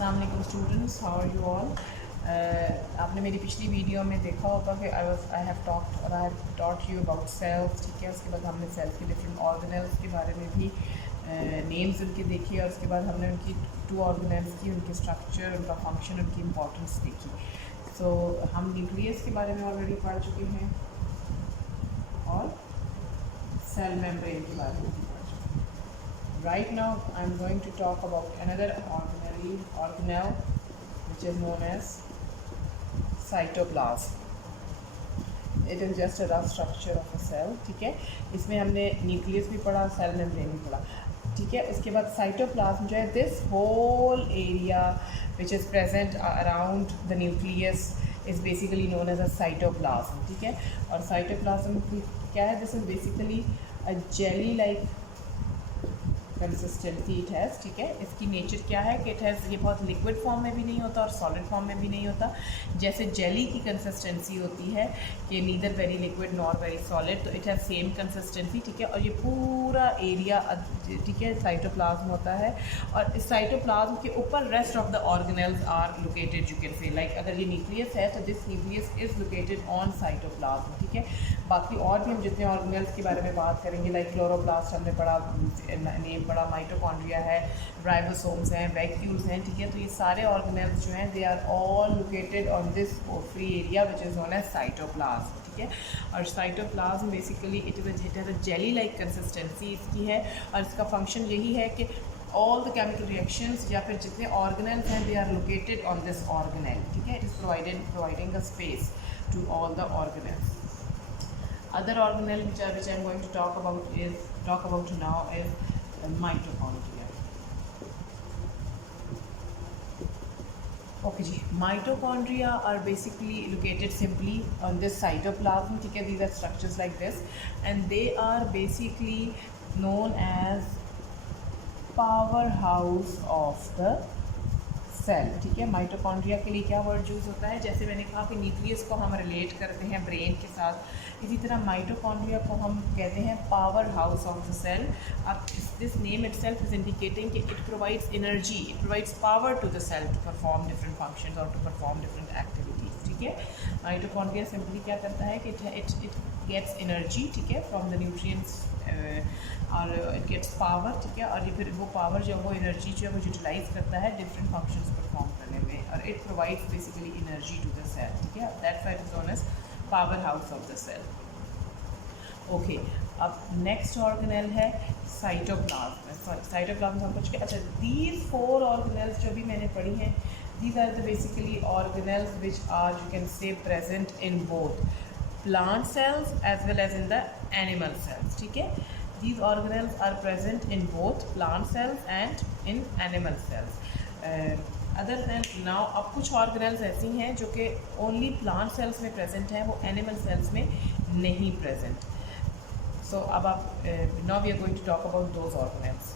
अस्सलाम वालेकुम students, how are you all. आपने मेरी पिछली वीडियो में देखा होगा कि आई हैव टॉक्ड और I have taught you about cells, ठीक है। उसके बाद हमने सेल्स के डिफरेंट ऑर्गेनेल्स के बारे में भी नेम्स उनके देखे, और उसके बाद हमने उनकी टू ऑर्गेनेल्स की, उनके स्ट्रक्चर, उनका फंक्शन, उनकी इम्पोर्टेंस देखी। सो हम न्यूक्लियस के बारे में ऑलरेडी पढ़ चुके हैं और सेल मेम्ब्रेन के बारे में भी पढ़ चुके हैं। Right now I am going to talk about another organelle which is known as cytoplasm. It is just a rough structure of a cell, ठीक है। इसमें हमने न्यूक्लियस भी पढ़ा, सेल मेम्ब्रेन भी पढ़ा, ठीक है। उसके बाद साइटोप्लाज्म जो है, this whole area which is present around the nucleus is basically known as a cytoplasm, ठीक है। और साइटोप्लाज्म क्या है? This is basically a jelly like consistency it has, ठीक है। इसकी नेचर क्या है कि इट हैज़, ये बहुत लिक्विड फॉर्म में भी नहीं होता और सॉलिड फॉर्म में भी नहीं होता। जैसे जेली की कंसिस्टेंसी होती है कि neither very liquid nor very solid, तो इट हैज़ सेम कंसिस्टेंसी, ठीक है। और ये पूरा एरिया, ठीक है, साइटोप्लाज्म होता है। और इस साइटोप्लाज्म के ऊपर rest of the organelles are located, you can say like अगर ये न्यूक्लियस है तो this nucleus is located on cytoplasm, ठीक है। बाकी और भी हम जितने ऑर्गेनेल्स के बारे में बात करेंगे, लाइक क्लोरोप्लास्ट हमने पढ़ा, नेम पढ़ा, माइटोकॉन्ड्रिया है, राइबोसोम्स हैं, वैक्यूल्स हैं, ठीक है। तो ये सारे ऑर्गेनेल्स जो हैं, they are all located on this free area which is known as cytoplasm, ठीक है। और cytoplasm basically it has a jelly like consistency इसकी है, और इसका फंक्शन यही है कि ऑल द केमिकल रिएक्शंस या फिर जितने ऑर्गेनेल्स हैं, they are located on this organelle, ठीक है। It is providing a space to all the organelles. Other organelle which I am going to talk about now is mitochondria. Okay जी, mitochondria are basically located simply on this cytoplasm, ठीक है। These are structures like this and they are basically known as powerhouse of the cell, ठीक है। Mitochondria के लिए क्या word use होता है? जैसे मैंने कहा कि न्यूक्लियस को हम रिलेट करते हैं ब्रेन के साथ, इसी तरह माइटोकॉन्ड्रिया को हम कहते हैं power house of the cell. अब this name itself is indicating कि it provides energy, it provides power to the cell to perform different functions और टू परफॉर्म डिफरेंट एक्टिविटीज़, ठीक है। माइटोकॉन्ड्रिया सिंपली क्या करता है कि इट गेट्स एनर्जी, ठीक है, फ्रॉम द न्यूट्रिएंट्स और इट गेट्स पावर, ठीक है। और ये फिर वो पावर जो वो एनर्जी जो है वो यूटिलाइज करता है डिफरेंट फंक्शंस परफॉर्म करने में, और it provides basically energy to the cell, ठीक है। That's why it is known as power house of the cell. Okay, अब नेक्स्ट ऑर्गेनेल है साइटोप्लाज्म. साइटोप्लाज्म हम कुछ, अच्छा, दीज फोर ऑर्गेनेल्स जो भी मैंने पढ़ी हैं, these are the basically organelles which are, you can say, present in both plant cells as well as in the animal cells, ठीक है। These organelles are present in both plant cells and in animal cells. Other than now, अब कुछ organelles ऐसी हैं जो कि only plant cells में present हैं, वो animal cells में नहीं present. So अब आप now we are going to talk about those organelles.